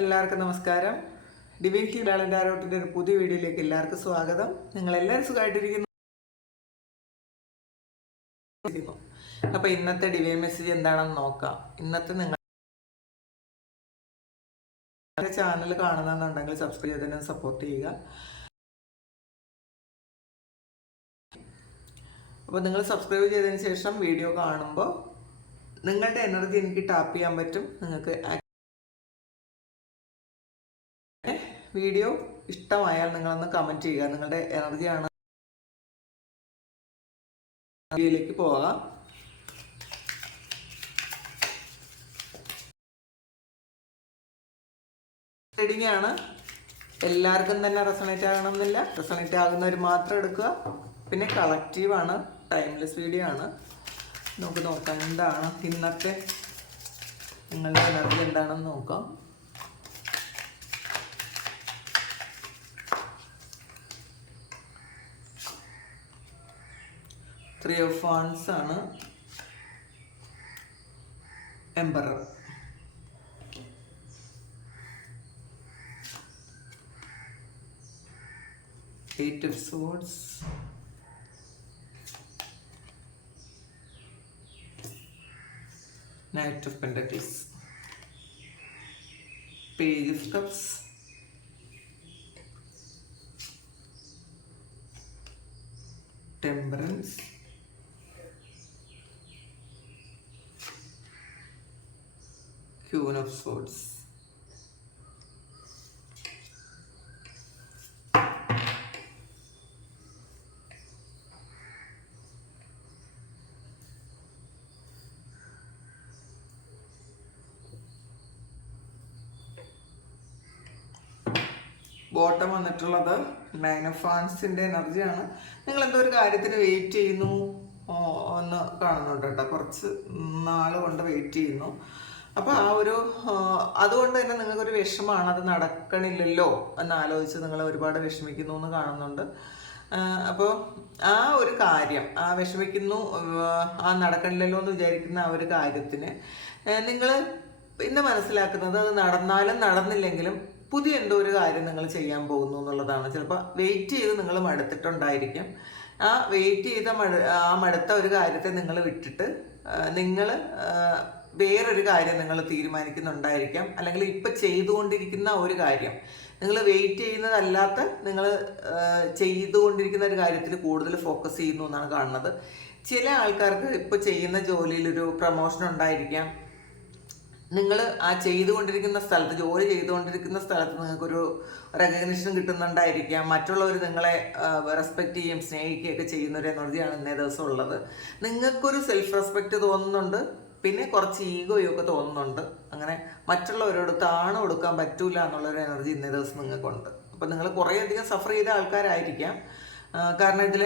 എല്ലാവർക്കും നമസ്കാരം. Divine T ലാലന്റെ ആരോട്ടിന്റെ ഒരു പുതിയ വീഡിയോയിലേക്ക് എല്ലാവർക്കും സ്വാഗതം. നിങ്ങളെല്ലാവരും സുഖമായിട്ടിരിക്കുന്നു. അപ്പൊ ഇന്നത്തെ ഡിവൈൻ മെസ്സേജ് എന്താണെന്ന് നോക്കാം. ഇന്നത്തെ നിങ്ങൾ ചാനൽ കാണുന്നുണ്ടെങ്കിൽ സബ്സ്ക്രൈബ് ചെയ്തതിനെ സപ്പോർട്ട് ചെയ്യുക. അപ്പോൾ നിങ്ങൾ സബ്സ്ക്രൈബ് ചെയ്തതിന് ശേഷം വീഡിയോ കാണുമ്പോൾ നിങ്ങളുടെ എനർജി എനിക്ക് ടാപ്പ് ചെയ്യാൻ പറ്റും. നിങ്ങൾക്ക് വീഡിയോ ഇഷ്ടമായാൽ നിങ്ങളൊന്ന് കമന്റ് ചെയ്യുക. നിങ്ങളുടെ എനർജിയാണ് വീഡിയോയിലേക്ക് പോകാം. റീഡിംഗ് ആണ്. എല്ലാവർക്കും തന്നെ റെസണേറ്റ് ആകണമെന്നില്ല. റെസണേറ്റ് ആകുന്നവർ മാത്രം എടുക്കുക. പിന്നെ കളക്റ്റീവ് ആണ്. ടൈംലെസ് വീഡിയോ ആണ്. നമുക്ക് നോക്കാം എന്താണ് ഇന്നത്തെ നിങ്ങളുടെ എനർജി എന്താണെന്ന് നോക്കാം. ത്രീ ഓഫ് ഫാൻസ് ആണ് emperor eight of swords knight of pentacles. Page of cups temperance. Queen of swords. Bottom വന്നിട്ടുള്ളത് നയൻ ഓഫ് ഫാൻസിന്റെ എനർജിയാണ് നിങ്ങൾ എന്തോ ഒരു കാര്യത്തിന് വെയിറ്റ് ചെയ്യുന്നു. ഒന്ന് കാണുന്നുണ്ട് കേട്ടോ. കുറച്ച് നാൾ കൊണ്ട് വെയിറ്റ് ചെയ്യുന്നു. അപ്പോൾ ആ ഒരു അതുകൊണ്ട് തന്നെ നിങ്ങൾക്കൊരു വിഷമാണ് അത് നടക്കണില്ലല്ലോ എന്ന് ആലോചിച്ച് നിങ്ങൾ ഒരുപാട് വിഷമിക്കുന്നു എന്ന് കാണുന്നുണ്ട്. അപ്പോൾ ആ ഒരു കാര്യം ആ വിഷമിക്കുന്നു ആ നടക്കണില്ലല്ലോ എന്ന് വിചാരിക്കുന്ന ആ ഒരു കാര്യത്തിന് നിങ്ങൾ ഇന്ന് മനസ്സിലാക്കുന്നത് അത് നടന്നാലും നടന്നില്ലെങ്കിലും പുതിയ എന്തോ ഒരു കാര്യം നിങ്ങൾ ചെയ്യാൻ പോകുന്നു എന്നുള്ളതാണ്. ചിലപ്പോൾ വെയിറ്റ് ചെയ്ത് നിങ്ങൾ മടുത്തിട്ടുണ്ടായിരിക്കും. ആ വെയിറ്റ് ചെയ്ത മട ആ മടുത്ത ഒരു കാര്യത്തെ നിങ്ങൾ വിട്ടിട്ട് നിങ്ങൾ വേറൊരു കാര്യം നിങ്ങൾ തീരുമാനിക്കുന്നുണ്ടായിരിക്കാം. അല്ലെങ്കിൽ ഇപ്പം ചെയ്തുകൊണ്ടിരിക്കുന്ന ഒരു കാര്യം. നിങ്ങൾ വെയിറ്റ് ചെയ്യുന്നതല്ലാത്ത നിങ്ങൾ ചെയ്തുകൊണ്ടിരിക്കുന്ന ഒരു കാര്യത്തിൽ കൂടുതൽ ഫോക്കസ് ചെയ്യുന്നു എന്നാണ് കാണുന്നത്. ചില ആൾക്കാർക്ക് ഇപ്പോൾ ചെയ്യുന്ന ജോലിയിൽ ഒരു പ്രൊമോഷൻ ഉണ്ടായിരിക്കാം. നിങ്ങൾ ആ ചെയ്തുകൊണ്ടിരിക്കുന്ന സ്ഥലത്ത് ജോലി ചെയ്തുകൊണ്ടിരിക്കുന്ന സ്ഥലത്ത് നിങ്ങൾക്കൊരു റെക്കഗ്നിഷൻ കിട്ടുന്നുണ്ടായിരിക്കാം. മറ്റുള്ളവർ നിങ്ങളെ റെസ്പെക്റ്റ് ചെയ്യും സ്നേഹിക്കുകയൊക്കെ ചെയ്യുന്നവരെ എനർജിയാണ് ഇന്നേ ദിവസം ഉള്ളത്. നിങ്ങൾക്കൊരു സെൽഫ് റെസ്പെക്റ്റ് തോന്നുന്നുണ്ട്. പിന്നെ കുറച്ച് ഈഗോയൊക്കെ തോന്നുന്നുണ്ട്. അങ്ങനെ മറ്റുള്ളവരോട് ആണ് കൊടുക്കാൻ പറ്റൂല എന്നുള്ളൊരു എനർജി ഇന്നേ ദിവസം നിങ്ങൾക്കുണ്ട്. അപ്പം നിങ്ങൾ കുറേയധികം സഫർ ചെയ്ത ആൾക്കാരായിരിക്കാം. കാരണം ഇതിൽ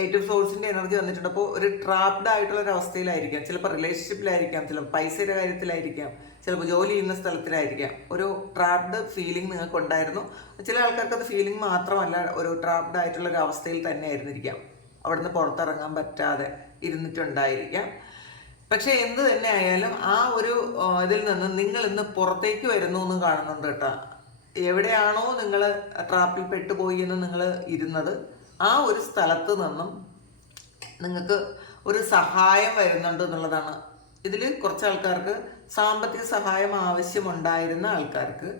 ഏറ്റവും സോഴ്സിന്റെ എനർജി വന്നിട്ടുണ്ട്. അപ്പോൾ ഒരു ട്രാപ്ഡ് ആയിട്ടുള്ള ഒരു അവസ്ഥയിലായിരിക്കാം. ചിലപ്പോൾ റിലേഷൻഷിപ്പിലായിരിക്കാം ചിലപ്പോൾ പൈസയുടെ കാര്യത്തിലായിരിക്കാം ചിലപ്പോൾ ജോലി ചെയ്യുന്ന സ്ഥലത്തിലായിരിക്കാം. ഒരു ട്രാപ്ഡ് ഫീലിംഗ് നിങ്ങൾക്ക് ഉണ്ടായിരുന്നു ചില ആൾക്കാർക്ക് അത് ഫീലിംഗ് മാത്രമല്ല ഒരു ട്രാപ്ഡ് ആയിട്ടുള്ള ഒരു അവസ്ഥയിൽ തന്നെ ആയിരുന്നിരിക്കാം അവിടുന്ന് പുറത്തിറങ്ങാൻ പറ്റാതെ ഇരുന്നിട്ടുണ്ടായിരിക്കാം. പക്ഷെ എന്ത് തന്നെ ആയാലും ആ ഒരു ഇതിൽ നിന്ന് നിങ്ങൾ ഇന്ന് പുറത്തേക്ക് വരുന്നു എന്ന് കാണുന്നുണ്ട് കേട്ടോ. എവിടെയാണോ നിങ്ങൾ ട്രാപ്പിൽ പെട്ടുപോയി എന്ന് നിങ്ങൾ ഇരുന്നത് ആ ഒരു സ്ഥലത്ത് നിന്നും നിങ്ങൾക്ക് ഒരു സഹായം വരുന്നുണ്ട് എന്നുള്ളതാണ്. ഇതിൽ കുറച്ച് ആൾക്കാർക്ക് സാമ്പത്തിക സഹായം ആവശ്യമുണ്ടായിരുന്ന ആൾക്കാർക്ക്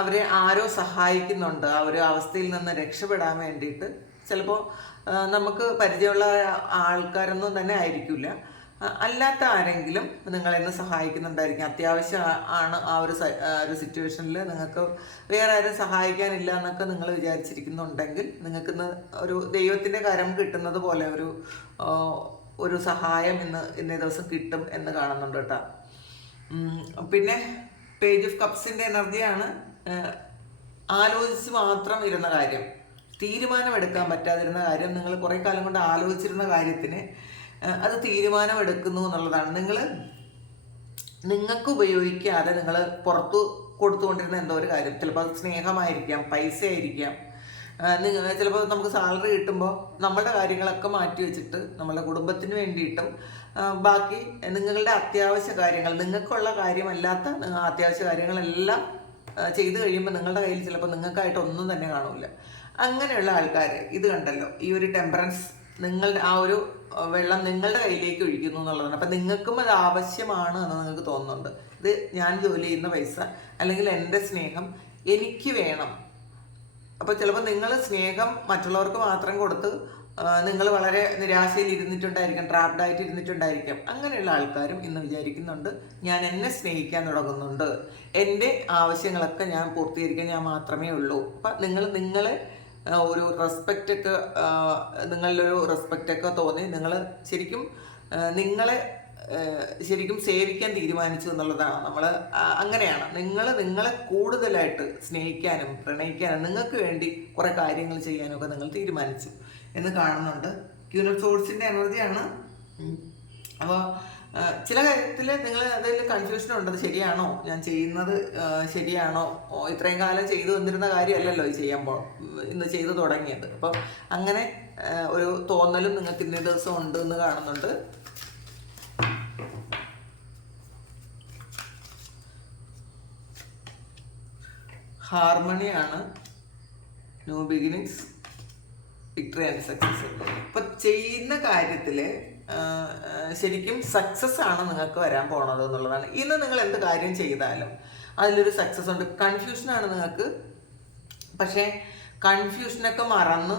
അവരെ ആരോ സഹായിക്കുന്നുണ്ട്. ആ ഒരു അവസ്ഥയിൽ നിന്ന് രക്ഷപ്പെടാൻ വേണ്ടിയിട്ട്. ചിലപ്പോൾ നമുക്ക് പരിചയമുള്ള ആൾക്കാരൊന്നും തന്നെ ആയിരിക്കില്ല. അല്ലാത്ത ആരെങ്കിലും നിങ്ങളെ ഒന്ന് സഹായിക്കുന്നുണ്ടായിരിക്കും. അത്യാവശ്യം ആണ് ആ ഒരു ഒരു സിറ്റുവേഷനിൽ നിങ്ങൾക്ക് വേറെ ആരും സഹായിക്കാനില്ല എന്നൊക്കെ നിങ്ങൾ വിചാരിച്ചിരിക്കുന്നുണ്ടെങ്കിൽ നിങ്ങൾക്ക് ഒരു ദൈവത്തിന്റെ കരം കിട്ടുന്നത് പോലെ ഒരു ഒരു സഹായം ഇന്ന് ഇന്നേ ദിവസം കിട്ടും എന്ന് കാണുന്നുണ്ട് കേട്ടോ. പിന്നെ പേജ് ഓഫ് കപ്സിന്റെ എനർജിയാണ് ആലോചിച്ച് മാത്രം ഇരുന്ന കാര്യം. തീരുമാനമെടുക്കാൻ പറ്റാതിരുന്ന കാര്യം. നിങ്ങൾ കുറേ കാലം കൊണ്ട് ആലോചിച്ചിരുന്ന കാര്യത്തിന് അത് തീരുമാനമെടുക്കുന്നു എന്നുള്ളതാണ്. നിങ്ങൾ നിങ്ങൾക്ക് ഉപയോഗിക്കാതെ നിങ്ങൾ പുറത്തു കൊടുത്തുകൊണ്ടിരുന്ന എന്തോ ഒരു കാര്യം. ചിലപ്പോൾ സ്നേഹമായിരിക്കാം പൈസ ആയിരിക്കാം നിങ്ങൾ ചിലപ്പോൾ നമുക്ക് സാലറി കിട്ടുമ്പോൾ നമ്മളുടെ കാര്യങ്ങളൊക്കെ മാറ്റി വെച്ചിട്ട് നമ്മളുടെ കുടുംബത്തിന് വേണ്ടിയിട്ടും ബാക്കി നിങ്ങളുടെ അത്യാവശ്യ കാര്യങ്ങൾ നിങ്ങൾക്കുള്ള കാര്യമല്ലാത്ത അത്യാവശ്യ കാര്യങ്ങളെല്ലാം ചെയ്തു കഴിയുമ്പോൾ നിങ്ങളുടെ കയ്യിൽ ചിലപ്പോൾ നിങ്ങൾക്കായിട്ട് ഒന്നും തന്നെ കാണൂല അങ്ങനെയുള്ള ആൾക്കാർ ഇത് കണ്ടല്ലോ ഈ ഒരു ടെമ്പറൻസ് നിങ്ങളുടെ ആ ഒരു വെള്ളം നിങ്ങളുടെ കയ്യിലേക്ക് ഒഴിക്കുന്നു എന്നുള്ളതാണ്. അപ്പം നിങ്ങൾക്കും അത് ആവശ്യമാണ് എന്ന് നിങ്ങൾക്ക് തോന്നുന്നുണ്ട്. ഇത് ഞാൻ ജോലി ചെയ്യുന്ന പൈസ അല്ലെങ്കിൽ എന്റെ സ്നേഹം എനിക്ക് വേണം. അപ്പോൾ ചിലപ്പോൾ നിങ്ങൾ സ്നേഹം മറ്റുള്ളവർക്ക് മാത്രം കൊടുത്ത് നിങ്ങൾ വളരെ നിരാശയിൽ ഇരുന്നിട്ടുണ്ടായിരിക്കാം ട്രാപ്ഡായിട്ട് ഇരുന്നിട്ടുണ്ടായിരിക്കാം. അങ്ങനെയുള്ള ആൾക്കാരും ഇന്ന് വിചാരിക്കുന്നുണ്ട് ഞാൻ എന്നെ സ്നേഹിക്കാൻ തുടങ്ങുന്നുണ്ട്. എന്റെ ആവശ്യങ്ങളൊക്കെ ഞാൻ പൂർത്തീകരിക്കാൻ ഞാൻ മാത്രമേ ഉള്ളൂ. അപ്പം നിങ്ങൾ നിങ്ങളെ ഒരു റെസ്പെക്റ്റ് ഒക്കെ ആ, നിങ്ങളിലൊരു റെസ്പെക്റ്റ് ഒക്കെ തോന്നി. നിങ്ങൾ ശരിക്കും നിങ്ങളെ ശരിക്കും സേവിക്കാൻ തീരുമാനിച്ചു എന്നുള്ളതാണ്. നമ്മൾ അങ്ങനെയാണ്. നിങ്ങൾ നിങ്ങളെ കൂടുതലായിട്ട് സ്നേഹിക്കാനും പ്രണയിക്കാനും നിങ്ങൾക്ക് വേണ്ടി കുറേ കാര്യങ്ങൾ ചെയ്യാനും ഒക്കെ നിങ്ങൾ തീരുമാനിച്ചു എന്ന് കാണുന്നുണ്ട്. ക്യൂനർ സോഴ്സിന്റെ എനർജിയാണ് അപ്പോൾ ചില കാര്യത്തിൽ നിങ്ങൾ അതിൽ കൺഫ്യൂഷൻ ഉണ്ട് അത് ശരിയാണോ? ഞാൻ ചെയ്യുന്നത് ശരിയാണോ? ഇത്രയും കാലം ചെയ്തു വന്നിരുന്ന കാര്യമല്ലല്ലോ ഇത് ചെയ്യുമ്പോൾ ഇന്ന് ചെയ്തു തുടങ്ങിയത്. അപ്പോൾ അങ്ങനെ ഒരു തോന്നലും നിങ്ങൾക്ക് ഇന്നേ ദിവസം ഉണ്ട് എന്ന് കാണുന്നുണ്ട്. ഹാർമണിയാണ് new beginnings victory and success. ഇപ്പൊ ചെയ്യുന്ന കാര്യത്തിൽ ശരിക്കും സക്സസ് ആണ് നിങ്ങൾക്ക് വരാൻ പോണത് എന്നുള്ളതാണ്. ഇന്ന് നിങ്ങൾ എന്ത് കാര്യം ചെയ്താലും അതിലൊരു സക്സസ് ഉണ്ട്. കൺഫ്യൂഷനാണ് നിങ്ങൾക്ക്. പക്ഷേ കൺഫ്യൂഷനൊക്കെ മറന്ന്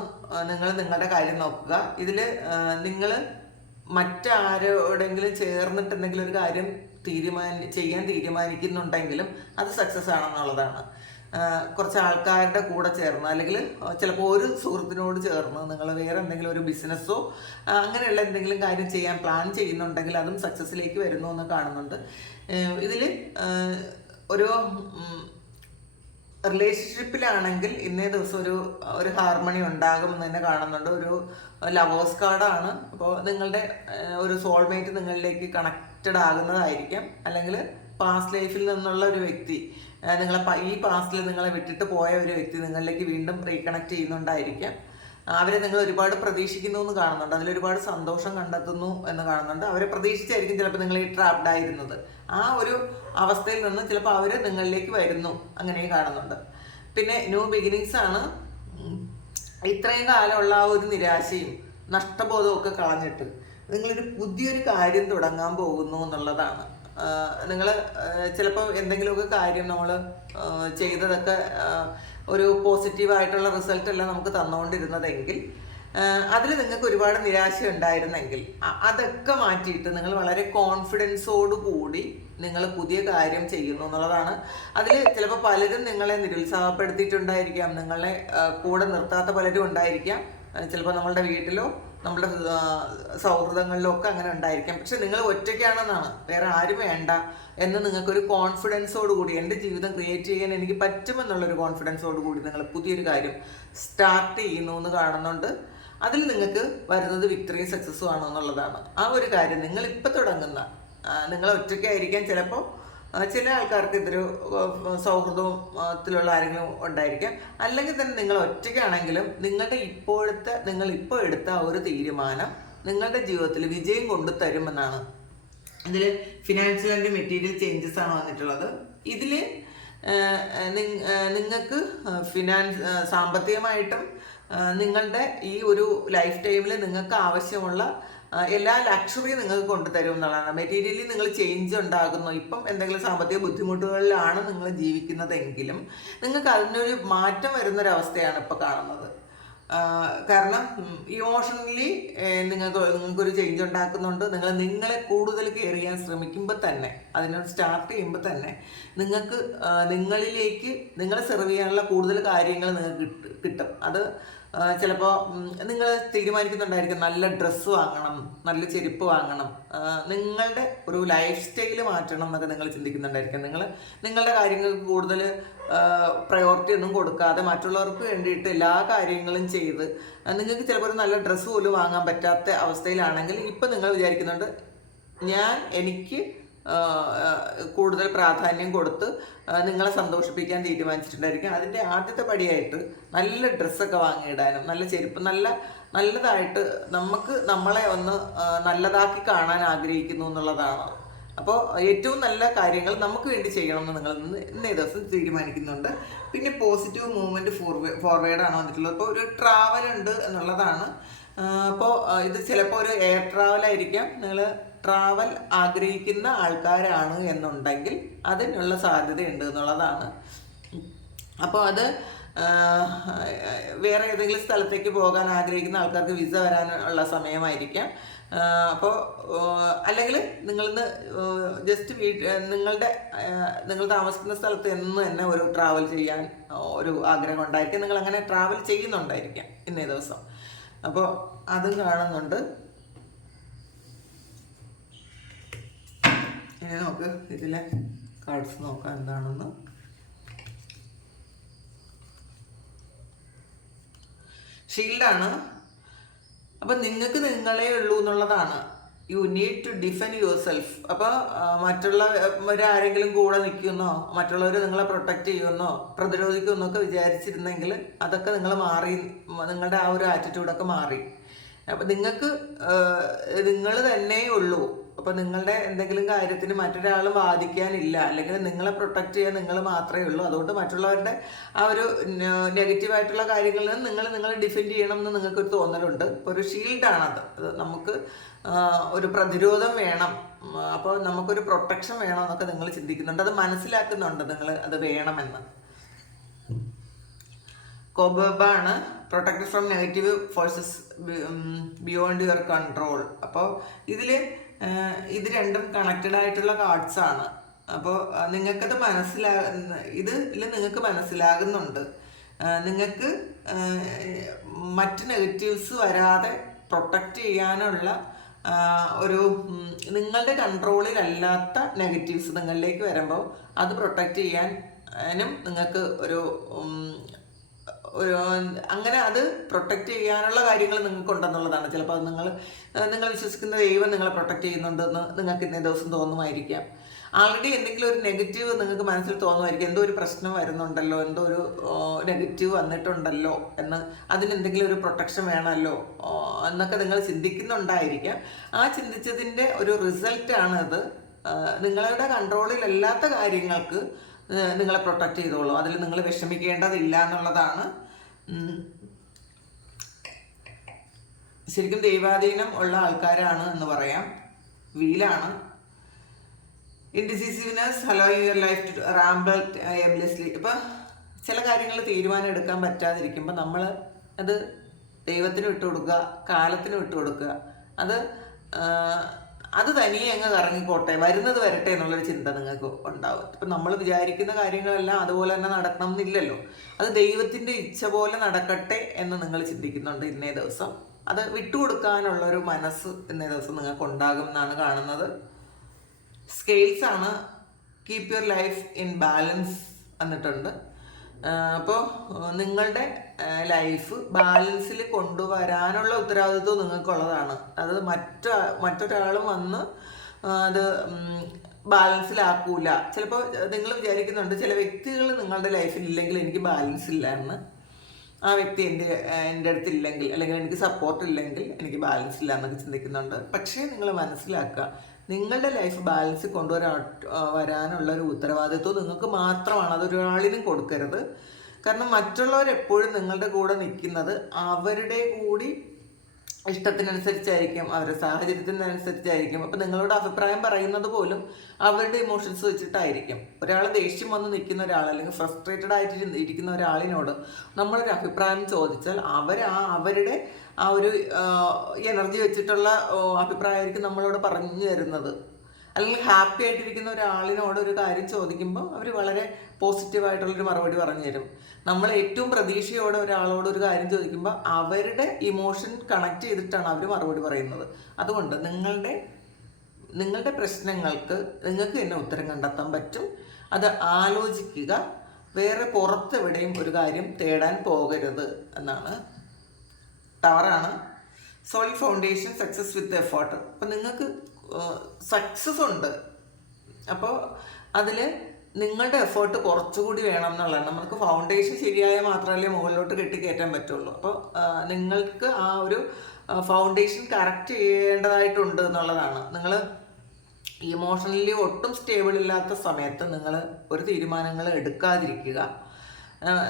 നിങ്ങൾ നിങ്ങളുടെ കാര്യം നോക്കുക. ഇതിൽ നിങ്ങൾ മറ്റാരോടെങ്കിലും ചേർന്നിട്ടുണ്ടെങ്കിൽ ഒരു കാര്യം തീരുമാനി ചെയ്യാൻ തീരുമാനിക്കുന്നുണ്ടെങ്കിലും അത് സക്സസ് ആണെന്നുള്ളതാണ്. കുറച്ച് ആൾക്കാരുടെ കൂടെ ചേർന്ന് അല്ലെങ്കിൽ ചിലപ്പോൾ ഒരു സുഹൃത്തിനോട് ചേർന്ന് നിങ്ങൾ വേറെ എന്തെങ്കിലും ഒരു ബിസിനസ്സോ അങ്ങനെയുള്ള എന്തെങ്കിലും കാര്യം ചെയ്യാൻ പ്ലാൻ ചെയ്യുന്നുണ്ടെങ്കിൽ അതും സക്സസ്സിലേക്ക് വരുന്നു എന്ന് കാണുന്നുണ്ട്. ഇതിൽ ഒരു റിലേഷൻഷിപ്പിലാണെങ്കിൽ ഇന്നേ ദിവസം ഒരു ഒരു ഹാർമണി ഉണ്ടാകും എന്ന് തന്നെ കാണുന്നുണ്ട്. ഒരു ലവേഴ്സ് കാർഡാണ് അപ്പോൾ നിങ്ങളുടെ ഒരു സോൾമേറ്റ് നിങ്ങളിലേക്ക് കണക്റ്റഡ് ആകുന്നതായിരിക്കാം. അല്ലെങ്കിൽ പാസ്റ്റ് ലൈഫിൽ നിന്നുള്ള ഒരു വ്യക്തി നിങ്ങളെ ഈ പാസ്റ്റിൽ നിങ്ങളെ വിട്ടിട്ട് പോയ ഒരു വ്യക്തി നിങ്ങളിലേക്ക് വീണ്ടും റീകണക്ട് ചെയ്യുന്നുണ്ടായിരിക്കാം. അവരെ നിങ്ങൾ ഒരുപാട് പ്രതീക്ഷിക്കുന്നു എന്ന് കാണുന്നുണ്ട് അതിലൊരുപാട് സന്തോഷം കണ്ടെത്തുന്നു എന്ന് കാണുന്നുണ്ട്. അവരെ പ്രതീക്ഷിച്ചായിരിക്കും ചിലപ്പോൾ നിങ്ങൾ ഈ ട്രാപ്ഡ് ആയിരുന്നത്. ആ ഒരു അവസ്ഥയിൽ നിന്ന് ചിലപ്പോൾ അവർ നിങ്ങളിലേക്ക് വരുന്നു അങ്ങനെയും കാണുന്നുണ്ട്. പിന്നെ ന്യൂ ബിഗിനിങ്സ് ആണ്. ഇത്രയും കാലമുള്ള ആ ഒരു നിരാശയും നഷ്ടബോധവും ഒക്കെ കളഞ്ഞിട്ട് നിങ്ങളൊരു പുതിയൊരു കാര്യം തുടങ്ങാൻ പോകുന്നു എന്നുള്ളതാണ്. നിങ്ങൾ ചിലപ്പോൾ എന്തെങ്കിലുമൊക്കെ കാര്യം നമ്മൾ ചെയ്തതൊക്കെ ഒരു പോസിറ്റീവായിട്ടുള്ള റിസൾട്ട് അല്ല നമുക്ക് തന്നുകൊണ്ടിരുന്നതെങ്കിൽ അതിൽ നിങ്ങൾക്ക് ഒരുപാട് നിരാശ ഉണ്ടായിരുന്നെങ്കിൽ അതൊക്കെ മാറ്റിയിട്ട് നിങ്ങൾ വളരെ കോൺഫിഡൻസോട് കൂടി നിങ്ങൾ പുതിയ കാര്യം ചെയ്യുന്നു എന്നുള്ളതാണ്. അതിൽ ചിലപ്പോൾ പലരും നിങ്ങളെ നിരുത്സാഹപ്പെടുത്തിയിട്ടുണ്ടായിരിക്കാം നിങ്ങളെ കൂടെ നിർത്താത്ത പലരും ഉണ്ടായിരിക്കാം. ചിലപ്പോൾ നമ്മളുടെ വീട്ടിലോ നമ്മുടെ സൗഹൃദങ്ങളിലൊക്കെ അങ്ങനെ ഉണ്ടായിരിക്കാം. പക്ഷെ നിങ്ങൾ ഒറ്റയ്ക്കാണെന്നാണ്. വേറെ ആരും വേണ്ട എന്ന് നിങ്ങൾക്കൊരു കോൺഫിഡൻസോട് കൂടി എന്റെ ജീവിതം ക്രിയേറ്റ് ചെയ്യാൻ എനിക്ക് പറ്റുമെന്നുള്ളൊരു കോൺഫിഡൻസോട് കൂടി നിങ്ങൾ പുതിയൊരു കാര്യം സ്റ്റാർട്ട് ചെയ്യുന്നു എന്ന് കാണുന്നുണ്ട്. അതിൽ നിങ്ങൾക്ക് വരുന്നത് വിക്ടറിയും സക്സസ്സും ആണോ എന്നുള്ളതാണ് ആ ഒരു കാര്യം നിങ്ങൾ ഇപ്പം തുടങ്ങുന്ന നിങ്ങൾ ഒറ്റയ്ക്കായിരിക്കാം ചിലപ്പോൾ ചില ആൾക്കാർക്ക് ഇതൊരു സൗഹൃദത്തിലുള്ള ആരെങ്കിലും ഉണ്ടായിരിക്കാം. അല്ലെങ്കിൽ തന്നെ നിങ്ങൾ ഒറ്റയ്ക്കാണെങ്കിലും നിങ്ങളുടെ ഇപ്പോഴത്തെ നിങ്ങൾ ഇപ്പോൾ എടുത്ത ഒരു തീരുമാനം നിങ്ങളുടെ ജീവിതത്തിൽ വിജയം കൊണ്ടു തരുമെന്നാണ്. ഇതിൽ ഫിനാൻഷ്യൽ ആൻഡ് മെറ്റീരിയൽ ചേഞ്ചസ് ആണ് വന്നിട്ടുള്ളത്. ഇതിൽ നിങ്ങൾക്ക് ഫിനാൻസ് സാമ്പത്തികമായിട്ടും നിങ്ങളുടെ ഈ ഒരു ലൈഫ് ടൈമിൽ നിങ്ങൾക്ക് ആവശ്യമുള്ള എല്ലാ ലക്ഷറിയും നിങ്ങൾക്ക് കൊണ്ടുതരും എന്നുള്ളതാണ്. മെറ്റീരിയലി നിങ്ങൾ ചേഞ്ച് ഉണ്ടാകുന്നു. ഇപ്പം എന്തെങ്കിലും സാമ്പത്തിക ബുദ്ധിമുട്ടുകളിലാണ് നിങ്ങൾ ജീവിക്കുന്നതെങ്കിലും നിങ്ങൾക്ക് അതിനൊരു മാറ്റം വരുന്നൊരവസ്ഥയാണ് ഇപ്പോൾ കാണുന്നത്. കാരണം ഇമോഷണലി നിങ്ങൾക്ക് നിങ്ങൾക്കൊരു ചേഞ്ച് ഉണ്ടാക്കുന്നുണ്ട്. നിങ്ങൾ നിങ്ങളെ കൂടുതൽ കെയർ ചെയ്യാൻ ശ്രമിക്കുമ്പോൾ തന്നെ അതിനോട് സ്റ്റാർട്ട് ചെയ്യുമ്പോൾ തന്നെ നിങ്ങൾക്ക് നിങ്ങളിലേക്ക് നിങ്ങളെ സെർവ് ചെയ്യാനുള്ള കൂടുതൽ കാര്യങ്ങൾ നിങ്ങൾക്ക് കിട്ടും. അത് ചിലപ്പോൾ നിങ്ങൾ തീരുമാനിക്കുന്നുണ്ടായിരിക്കും നല്ല ഡ്രസ്സ് വാങ്ങണം നല്ല ചെരുപ്പ് വാങ്ങണം. നിങ്ങളുടെ ഒരു ലൈഫ് സ്റ്റൈൽ മാറ്റണം എന്നൊക്കെ നിങ്ങൾ ചിന്തിക്കുന്നുണ്ടായിരിക്കും. നിങ്ങൾ നിങ്ങളുടെ കാര്യങ്ങൾക്ക് കൂടുതൽ പ്രയോറിറ്റി ഒന്നും കൊടുക്കാതെ മറ്റുള്ളവർക്ക് വേണ്ടിയിട്ട് എല്ലാ കാര്യങ്ങളും ചെയ്ത് നിങ്ങൾക്ക് ചിലപ്പോൾ ഒരു നല്ല ഡ്രസ്സ് പോലും വാങ്ങാൻ പറ്റാത്ത അവസ്ഥയിലാണെങ്കിൽ ഇപ്പം നിങ്ങൾ വിചാരിക്കുന്നുണ്ട് ഞാൻ എനിക്ക് കൂടുതൽ പ്രാധാന്യം കൊടുത്ത് നിങ്ങളെ സന്തോഷിപ്പിക്കാൻ തീരുമാനിച്ചിട്ടുണ്ടായിരിക്കും. അതിന്റെ ആദ്യത്തെ പടിയായിട്ട് നല്ല ഡ്രസ്സൊക്കെ വാങ്ങിയിടാനും നല്ല ചെരുപ്പ് നല്ല നല്ലതായിട്ട് നമുക്ക് നമ്മളെ ഒന്ന് നല്ലതാക്കി കാണാൻ ആഗ്രഹിക്കുന്നു എന്നുള്ളതാണ്. അപ്പോൾ ഏറ്റവും നല്ല കാര്യങ്ങൾ നമുക്ക് വേണ്ടി ചെയ്യണമെന്ന് നിങ്ങൾ ഇന്ന് ദിവസം തീരുമാനിക്കുന്നുണ്ട്. പിന്നെ പോസിറ്റീവ് മൂവ്മെന്റ് ഫോർവേ ഫോർവേഡാണ് വന്നിട്ടുള്ളത്. അപ്പോൾ ഒരു ട്രാവൽ ഉണ്ട് എന്നുള്ളതാണ്. അപ്പോൾ ഇത് ചിലപ്പോൾ ഒരു എയർ ട്രാവൽ ആയിരിക്കാം. നിങ്ങൾ ട്രാവൽ ആഗ്രഹിക്കുന്ന ആൾക്കാരാണ് എന്നുണ്ടെങ്കിൽ അതിനുള്ള സാധ്യതയുണ്ട് എന്നുള്ളതാണ്. അപ്പോൾ അത് വേറെ ഏതെങ്കിലും സ്ഥലത്തേക്ക് പോകാൻ ആഗ്രഹിക്കുന്ന ആൾക്കാർക്ക് വിസ വരാനുള്ള സമയമായിരിക്കാം. അപ്പോൾ അല്ലെങ്കിൽ നിങ്ങളിന്ന് ജസ്റ്റ് വീട്ട് നിങ്ങളുടെ നിങ്ങൾ താമസിക്കുന്ന സ്ഥലത്ത് എന്ന് തന്നെ ഒരു ട്രാവൽ ചെയ്യാൻ ഒരു ആഗ്രഹം ഉണ്ടായിരിക്കും. നിങ്ങൾ അങ്ങനെ ട്രാവൽ ചെയ്യുന്നുണ്ടായിരിക്കാം ഇന്നേ ദിവസം. അപ്പോൾ അതും കാണുന്നുണ്ട്. ഇനി നമുക്ക് ഇതിലെ കാർഡ്സ് നോക്കാം എന്താണെന്ന്. ഷീൽഡാണ് അപ്പം നിങ്ങൾക്ക് നിങ്ങളേ ഉള്ളൂ എന്നുള്ളതാണ്. You need to defend yourself അപ്പോൾ മറ്റുള്ളവരാരെങ്കിലും കൂടെ നിൽക്കുന്നോ മറ്റുള്ളവർ നിങ്ങളെ പ്രൊട്ടക്റ്റ് ചെയ്യുമെന്നോ പ്രതിരോധിക്കുമെന്നോ ഒക്കെ വിചാരിച്ചിരുന്നെങ്കിൽ അതൊക്കെ നിങ്ങൾ മാറി നിങ്ങളുടെ ആ ഒരു ആറ്റിറ്റ്യൂഡൊക്കെ മാറി. അപ്പം നിങ്ങൾക്ക് നിങ്ങൾ തന്നെ ഉള്ളൂ. അപ്പോൾ നിങ്ങളുടെ എന്തെങ്കിലും കാര്യത്തിന് മറ്റൊരാൾ ബാധിക്കാനില്ല അല്ലെങ്കിൽ നിങ്ങളെ പ്രൊട്ടക്റ്റ് ചെയ്യാൻ നിങ്ങൾ മാത്രമേ ഉള്ളൂ. അതുകൊണ്ട് മറ്റുള്ളവരുടെ ആ ഒരു നെഗറ്റീവായിട്ടുള്ള കാര്യങ്ങളിൽ നിന്ന് നിങ്ങൾ നിങ്ങളെ ഡിഫെൻഡ് ചെയ്യണം എന്ന് നിങ്ങൾക്കൊരു തോന്നലുണ്ട്. ഒരു ഷീൽഡാണത് അത് നമുക്ക് ഒരു പ്രതിരോധം വേണം. അപ്പോൾ നമുക്കൊരു പ്രൊട്ടക്ഷൻ വേണം എന്നൊക്കെ നിങ്ങൾ ചിന്തിക്കുന്നുണ്ട്. അത് മനസ്സിലാക്കുന്നുണ്ട് നിങ്ങൾ അത് വേണമെന്ന്. കോബാണ് protect from negative forces beyond your control അപ്പോൾ ഇതിൽ ഇത് രണ്ടും കണക്റ്റഡ് ആയിട്ടുള്ള കാർഡ്സ് ആണ്. അപ്പോൾ നിങ്ങൾക്കത് മനസ്സിലാ ഇതിൽ നിങ്ങൾക്ക് മനസ്സിലാകുന്നുണ്ട്. നിങ്ങൾക്ക് മറ്റ് നെഗറ്റീവ്സ് വരാതെ പ്രൊട്ടക്റ്റ് ചെയ്യാനുള്ള ഒരു നിങ്ങളുടെ കൺട്രോളിലല്ലാത്ത നെഗറ്റീവ്സ് നിങ്ങളിലേക്ക് വരുമ്പോൾ അത് പ്രൊട്ടക്റ്റ് ചെയ്യാനും നിങ്ങൾക്ക് ഒരു ഒരു അങ്ങനെ അത് പ്രൊട്ടക്റ്റ് ചെയ്യാനുള്ള കാര്യങ്ങൾ നിങ്ങൾക്കുണ്ടെന്നുള്ളതാണ്. ചിലപ്പോൾ അത് നിങ്ങൾ നിങ്ങൾ വിശ്വസിക്കുന്ന ദൈവം നിങ്ങളെ പ്രൊട്ടക്റ്റ് ചെയ്യുന്നുണ്ടെന്ന് നിങ്ങൾക്ക് ഇന്നേ ദിവസം തോന്നുമായിരിക്കാം. ആൾറെഡി എന്തെങ്കിലും ഒരു നെഗറ്റീവ് നിങ്ങൾക്ക് മനസ്സിൽ തോന്നുമായിരിക്കും. എന്തോ ഒരു പ്രശ്നം വരുന്നുണ്ടല്ലോ എന്തോ ഒരു നെഗറ്റീവ് വന്നിട്ടുണ്ടല്ലോ എന്ന് അതിന് എന്തെങ്കിലും ഒരു പ്രൊട്ടക്ഷൻ വേണമല്ലോ എന്നൊക്കെ നിങ്ങൾ ചിന്തിക്കുന്നുണ്ടായിരിക്കാം. ആ ചിന്തിച്ചതിന്റെ ഒരു റിസൾട്ടാണ് അത് നിങ്ങളുടെ കൺട്രോളിലല്ലാത്ത കാര്യങ്ങൾക്ക് നിങ്ങളെ പ്രൊട്ടക്റ്റ് ചെയ്തോളൂ. അതിൽ നിങ്ങൾ വിഷമിക്കേണ്ടതില്ല എന്നുള്ളതാണ്. ശരിക്കും ദൈവാധീനം ഉള്ള ആൾക്കാരാണ് എന്ന് പറയാം. വീലാണ്. Indecisiveness allow your life to ramble aimlessly ഇപ്പം ചില കാര്യങ്ങൾ തീരുമാനം എടുക്കാൻ പറ്റാതിരിക്കുമ്പോൾ നമ്മൾ അത് ദൈവത്തിന് വിട്ടു കൊടുക്കുക കാലത്തിന് വിട്ടു കൊടുക്കുക അത് അത് തനിയെ അങ്ങ് കറങ്ങിക്കോട്ടെ വരുന്നത് വരട്ടെ എന്നുള്ളൊരു ചിന്ത നിങ്ങൾക്ക് ഉണ്ടാവും. ഇപ്പം നമ്മൾ വിചാരിക്കുന്ന കാര്യങ്ങളെല്ലാം അതുപോലെ തന്നെ നടക്കണം എന്നില്ലല്ലോ. അത് ദൈവത്തിന്റെ ഇച്ഛ പോലെ നടക്കട്ടെ എന്ന് നിങ്ങൾ ചിന്തിക്കുന്നുണ്ട് ഇന്നേ ദിവസം. അത് വിട്ടുകൊടുക്കാനുള്ള ഒരു മനസ്സ് ഇന്നേ ദിവസം നിങ്ങൾക്ക് ഉണ്ടാകും എന്നാണ് കാണുന്നത്. സ്കെയിൽസ് ആണ്. Keep your life in balance എന്നിട്ടുണ്ട്. അപ്പോൾ നിങ്ങളുടെ ലൈഫ് ബാലൻസിൽ കൊണ്ടുവരാനുള്ള ഉത്തരവാദിത്വം നിങ്ങൾക്കുള്ളതാണ്. അത് മറ്റ മറ്റൊരാളും വന്ന് അത് ബാലൻസിലാക്കൂല. ചിലപ്പോൾ നിങ്ങൾ വിചാരിക്കുന്നുണ്ട് ചില വ്യക്തികൾ നിങ്ങളുടെ ലൈഫിൽ ഇല്ലെങ്കിൽ എനിക്ക് ബാലൻസ് ഇല്ല എന്ന്. ആ വ്യക്തി എന്റെ എന്റെ അടുത്ത് ഇല്ലെങ്കിൽ അല്ലെങ്കിൽ എനിക്ക് സപ്പോർട്ട് ഇല്ലെങ്കിൽ എനിക്ക് ബാലൻസ് ഇല്ല എന്നൊക്കെ ചിന്തിക്കുന്നുണ്ട്. പക്ഷേ നിങ്ങൾ മനസ്സിലാക്കുക നിങ്ങളുടെ ലൈഫ് ബാലൻസ് കൊണ്ടുവരാ വരാനുള്ള ഒരു ഉത്തരവാദിത്വം നിങ്ങൾക്ക് മാത്രമാണ്. അതൊരാളിനും കൊടുക്കരുത്. കാരണം മറ്റുള്ളവരെപ്പോഴും നിങ്ങളുടെ കൂടെ നിൽക്കുന്നത് അവരുടെ കൂടി ഇഷ്ടത്തിനനുസരിച്ചായിരിക്കും അവരുടെ സാഹചര്യത്തിനനുസരിച്ചായിരിക്കും. അപ്പോൾ നിങ്ങളോട് അഭിപ്രായം പറയുന്നത് പോലും അവരുടെ ഇമോഷൻസ് വെച്ചിട്ടായിരിക്കും. ഒരാൾ ദേഷ്യം വന്ന് നിൽക്കുന്ന ഒരാൾ അല്ലെങ്കിൽ ഫ്രസ്ട്രേറ്റഡ് ആയിട്ട് ഇരി- ഇരിക്കുന്ന ഒരാളിനോട് നമ്മളൊരു അഭിപ്രായം ചോദിച്ചാൽ അവർ ആ അവരുടെ ആ ഒരു എനർജി വെച്ചിട്ടുള്ള അഭിപ്രായമായിരിക്കും നമ്മളോട് പറഞ്ഞു തരുന്നത്. അല്ലെങ്കിൽ ഹാപ്പി ആയിട്ടിരിക്കുന്ന ഒരാളിനോട് ഒരു കാര്യം ചോദിക്കുമ്പോൾ അവർ വളരെ പോസിറ്റീവായിട്ടുള്ളൊരു മറുപടി പറഞ്ഞു തരും. നമ്മൾ ഏറ്റവും പ്രതീക്ഷയോടെ ഒരാളോട് ഒരു കാര്യം ചോദിക്കുമ്പോൾ അവരുടെ ഇമോഷൻ കണക്ട് ചെയ്തിട്ടാണ് അവർ മറുപടി പറയുന്നത്. അതുകൊണ്ട് നിങ്ങളുടെ നിങ്ങളുടെ പ്രശ്നങ്ങൾക്ക് നിങ്ങൾക്ക് തന്നെ ഉത്തരം കണ്ടെത്താൻ പറ്റും. അത് ആലോചിക്കുക. വേറെ പുറത്തെവിടെയും ഒരു കാര്യം തേടാൻ പോകരുത് എന്നാണ്. ടവറാണ് solid foundation success with effort അപ്പം നിങ്ങൾക്ക് സക്സസ് ഉണ്ട്. അപ്പോൾ അതിൽ നിങ്ങളുടെ എഫേർട്ട് കുറച്ചുകൂടി വേണം എന്നുള്ളതാണ് നമുക്ക് ഫൗണ്ടേഷൻ ശരിയായ മാത്രമല്ലേ മുകളിലോട്ട് കെട്ടിക്കയറ്റാൻ പറ്റുള്ളൂ. അപ്പോൾ നിങ്ങൾക്ക് ആ ഒരു ഫൗണ്ടേഷൻ കറക്റ്റ് ചെയ്യേണ്ടതായിട്ടുണ്ട് എന്നുള്ളതാണ്. നിങ്ങൾ ഇമോഷണലി ഒട്ടും സ്റ്റേബിൾ ഇല്ലാത്ത സമയത്ത് നിങ്ങൾ ഒരു തീരുമാനങ്ങൾ എടുക്കാതിരിക്കുക.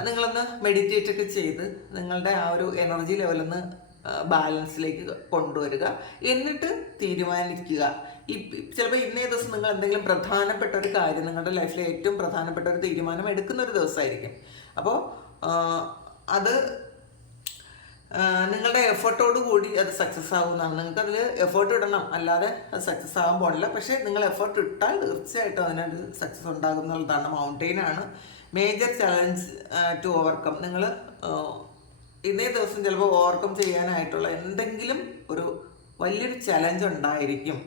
നിങ്ങളൊന്ന് മെഡിറ്റേറ്റ് ഒക്കെ ചെയ്ത് നിങ്ങളുടെ ആ ഒരു എനർജി ലെവലൊന്ന് ബാലൻസിലേക്ക് കൊണ്ടുവരിക. എന്നിട്ട് തീരുമാനിക്കുക. ചിലപ്പോൾ ഇന്നേ ദിവസം നിങ്ങൾ എന്തെങ്കിലും പ്രധാനപ്പെട്ട ഒരു കാര്യം നിങ്ങളുടെ ലൈഫിലെ ഏറ്റവും പ്രധാനപ്പെട്ട ഒരു തീരുമാനം എടുക്കുന്ന ഒരു ദിവസമായിരിക്കും. അപ്പോൾ അത് നിങ്ങളുടെ എഫേർട്ടോട് കൂടി അത് സക്സസ് ആകുമെന്നാണ് നിങ്ങൾക്ക് അതിൽ എഫേർട്ട് ഇടണം. അല്ലാതെ അത് സക്സസ് ആകാൻ പോണില്ല പക്ഷേ നിങ്ങൾ എഫേർട്ട് ഇട്ടാൽ തീർച്ചയായിട്ടും അതിനൊരു സക്സസ് ഉണ്ടാകും എന്നുള്ളതാണ്. മൗണ്ടെയിൻ ആണ്. മേജർ ചലഞ്ച് ടു ഓവർകം നിങ്ങൾ ഇന്നേ ദിവസം ചിലപ്പോൾ ഓവർകം ചെയ്യാനായിട്ടുള്ള എന്തെങ്കിലും ഒരു വലിയൊരു ചലഞ്ച് ഉണ്ടായിരിക്കും.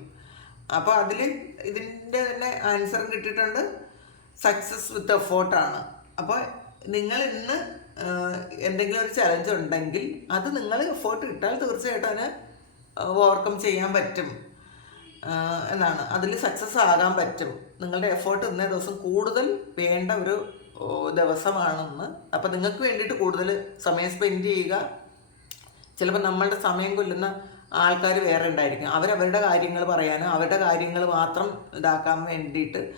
അപ്പോൾ അതിൽ ഇതിന്റെ തന്നെ ആൻസർ കിട്ടിയിട്ടുണ്ട്. സക്സസ് വിത്ത് എഫേർട്ടാണ് അപ്പോൾ നിങ്ങൾ ഇന്ന് എന്തെങ്കിലും ഒരു ചലഞ്ച് ഉണ്ടെങ്കിൽ അത് നിങ്ങൾ എഫോർട്ട് ഇട്ടാൽ തീർച്ചയായിട്ടും അതിന് ഓവർകം ചെയ്യാൻ പറ്റും. എന്നാണ്. അതിൽ സക്സസ് ആകാൻ പറ്റും. നിങ്ങളുടെ എഫേർട്ട് ഇന്നേ ദിവസം കൂടുതൽ വേണ്ട ഒരു ദിവസമാണെന്ന്. അപ്പം നിങ്ങൾക്ക് വേണ്ടിയിട്ട് കൂടുതൽ സമയം സ്പെൻഡ് ചെയ്യുക. ചിലപ്പോൾ നമ്മളുടെ സമയം കൊല്ലുന്ന ആൾക്കാർ വേറെ ഉണ്ടായിരിക്കും. അവരവരുടെ കാര്യങ്ങൾ പറയാനും അവരുടെ കാര്യങ്ങൾ മാത്രം ഇതാക്കാൻ വേണ്ടിയിട്ട്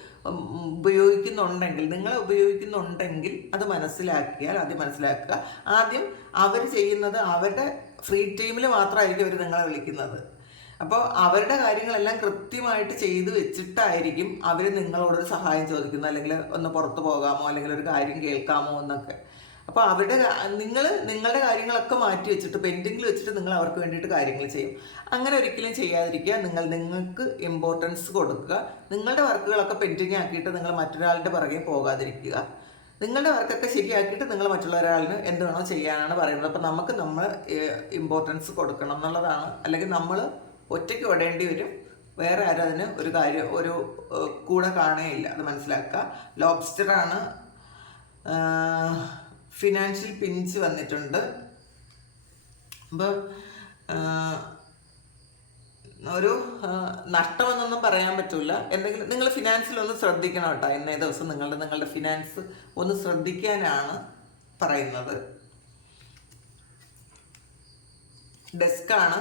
ഉപയോഗിക്കുന്നുണ്ടെങ്കിൽ നിങ്ങളെ ഉപയോഗിക്കുന്നുണ്ടെങ്കിൽ അത് മനസ്സിലാക്കിയാൽ ആദ്യം മനസ്സിലാക്കുക. ആദ്യം അവർ ചെയ്യുന്നത് അവരുടെ ഫ്രീ ടൈമിൽ മാത്രമായിരിക്കും അവർ നിങ്ങളെ വിളിക്കുന്നത്. അപ്പോൾ അവരുടെ കാര്യങ്ങളെല്ലാം കൃത്യമായിട്ട് ചെയ്തു വെച്ചിട്ടായിരിക്കും അവർ നിങ്ങളോടൊരു സഹായം ചോദിക്കുന്നത്. അല്ലെങ്കിൽ ഒന്ന് പുറത്തു പോകാമോ അല്ലെങ്കിൽ ഒരു കാര്യം കേൾക്കാമോ എന്നൊക്കെ. അപ്പോൾ അവരുടെ നിങ്ങൾ നിങ്ങളുടെ കാര്യങ്ങളൊക്കെ മാറ്റി വെച്ചിട്ട് പെൻഡിങ്ങിൽ വെച്ചിട്ട് നിങ്ങൾ അവർക്ക് വേണ്ടിയിട്ട് കാര്യങ്ങൾ ചെയ്യും. അങ്ങനെ ഒരിക്കലും ചെയ്യാതിരിക്കുക. നിങ്ങൾ നിങ്ങൾക്ക് ഇമ്പോർട്ടൻസ് കൊടുക്കുക. നിങ്ങളുടെ വർക്കുകളൊക്കെ പെൻഡിങ് ആക്കിയിട്ട് നിങ്ങൾ മറ്റൊരാളുടെ പുറകെ പോകാതിരിക്കുക. നിങ്ങളുടെ വർക്കൊക്കെ ശരിയാക്കിയിട്ട് നിങ്ങൾ മറ്റുള്ള ഒരാളിന് എന്ത് വേണോ ചെയ്യാനാണ് പറയുന്നത്. അപ്പോൾ നമുക്ക് നമ്മൾ ഇമ്പോർട്ടൻസ് കൊടുക്കണം എന്നുള്ളതാണ്. അല്ലെങ്കിൽ നമ്മൾ ഒറ്റയ്ക്ക് ഓടേണ്ടി വരും. വേറെ ആരും അതിന് ഒരു കാര്യം ഒരു കൂടെ കാണുകയില്ല അത് മനസ്സിലാക്കുക. ലോബ്സ്റ്ററാണ് ഫിനാൻഷ്യൽ പിൻസ് വന്നിട്ടുണ്ട്. അപ്പോൾ ഒരു നഷ്ടമെന്നൊന്നും പറയാൻ പറ്റില്ല എന്തെങ്കിലും നിങ്ങൾ ഫിനാൻസിൽ ഒന്ന് ശ്രദ്ധിക്കണം കേട്ടോ. ഇന്നേ ദിവസം നിങ്ങളുടെ നിങ്ങളുടെ ഫിനാൻസ് ഒന്ന് ശ്രദ്ധിക്കാനാണ് പറയുന്നത്. ഡെസ്കാണ്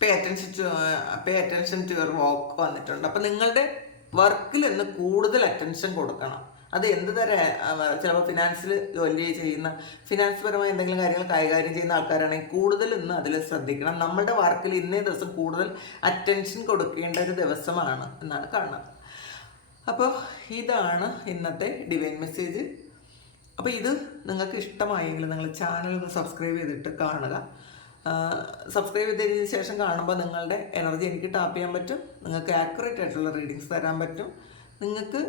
pay attention to pay attention to your work വന്നിട്ടുണ്ട്. അപ്പം നിങ്ങളുടെ വർക്കിൽ ഇന്ന് കൂടുതൽ അറ്റൻഷൻ കൊടുക്കണം. അത് എന്ത് തരം? ചിലപ്പോൾ ഫിനാൻസിൽ ജോലി ചെയ്യുന്ന ഫിനാൻസ് പരമായ എന്തെങ്കിലും കാര്യങ്ങൾ കൈകാര്യം ചെയ്യുന്ന ആൾക്കാരാണെങ്കിൽ കൂടുതൽ ഇന്ന് അതിൽ ശ്രദ്ധിക്കണം. നമ്മുടെ വർക്കിൽ ഇന്നേ ദിവസം കൂടുതൽ അറ്റൻഷൻ കൊടുക്കേണ്ട ഒരു ദിവസമാണ് എന്നാണ് കാണുന്നത്. അപ്പോൾ ഇതാണ് ഇന്നത്തെ ഡിവൈൻ മെസ്സേജ് അപ്പോൾ ഇത് നിങ്ങൾക്ക് ഇഷ്ടമായെങ്കിൽ നിങ്ങൾ ചാനൽ ഒന്ന് സബ്സ്ക്രൈബ് ചെയ്തിട്ട് കാണുക. സബ്സ്ക്രൈബ് ചെയ്തതിന് ശേഷം കാണുമ്പോൾ നിങ്ങളുടെ എനർജി എനിക്ക് ടാപ്പ് ചെയ്യാൻ പറ്റും. നിങ്ങൾക്ക് ആക്യുറേറ്റ് ആയിട്ടുള്ള റീഡിങ്സ് തരാൻ പറ്റും. നിങ്ങൾക്ക്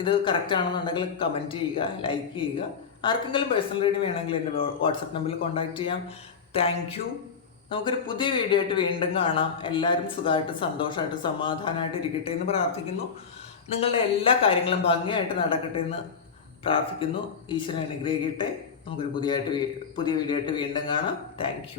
ഇത് കറക്റ്റ് ആണെന്നുണ്ടെങ്കിൽ കമന്റ് ചെയ്യുക ലൈക്ക് ചെയ്യുക. ആർക്കെങ്കിലും പേഴ്സണൽ റീഡിങ് വേണമെങ്കിൽ എന്റെ വാട്സപ്പ് നമ്പറിൽ കോൺടാക്റ്റ് ചെയ്യാം. താങ്ക് യു നമുക്കൊരു പുതിയ വീഡിയോ ആയിട്ട് വീണ്ടും കാണാം. എല്ലാവരും സുഖമായിട്ട് സന്തോഷമായിട്ട് സമാധാനമായിട്ട് ഇരിക്കട്ടെ എന്ന് പ്രാർത്ഥിക്കുന്നു. നിങ്ങളുടെ എല്ലാ കാര്യങ്ങളും ഭംഗിയായിട്ട് നടക്കട്ടെ എന്ന് പ്രാർത്ഥിക്കുന്നു. ഈശ്വരൻ അനുഗ്രഹിക്കട്ടെ. നമുക്കൊരു പുതിയതായിട്ട് പുതിയ വീഡിയോ ആയിട്ട് വീണ്ടും കാണാം. താങ്ക്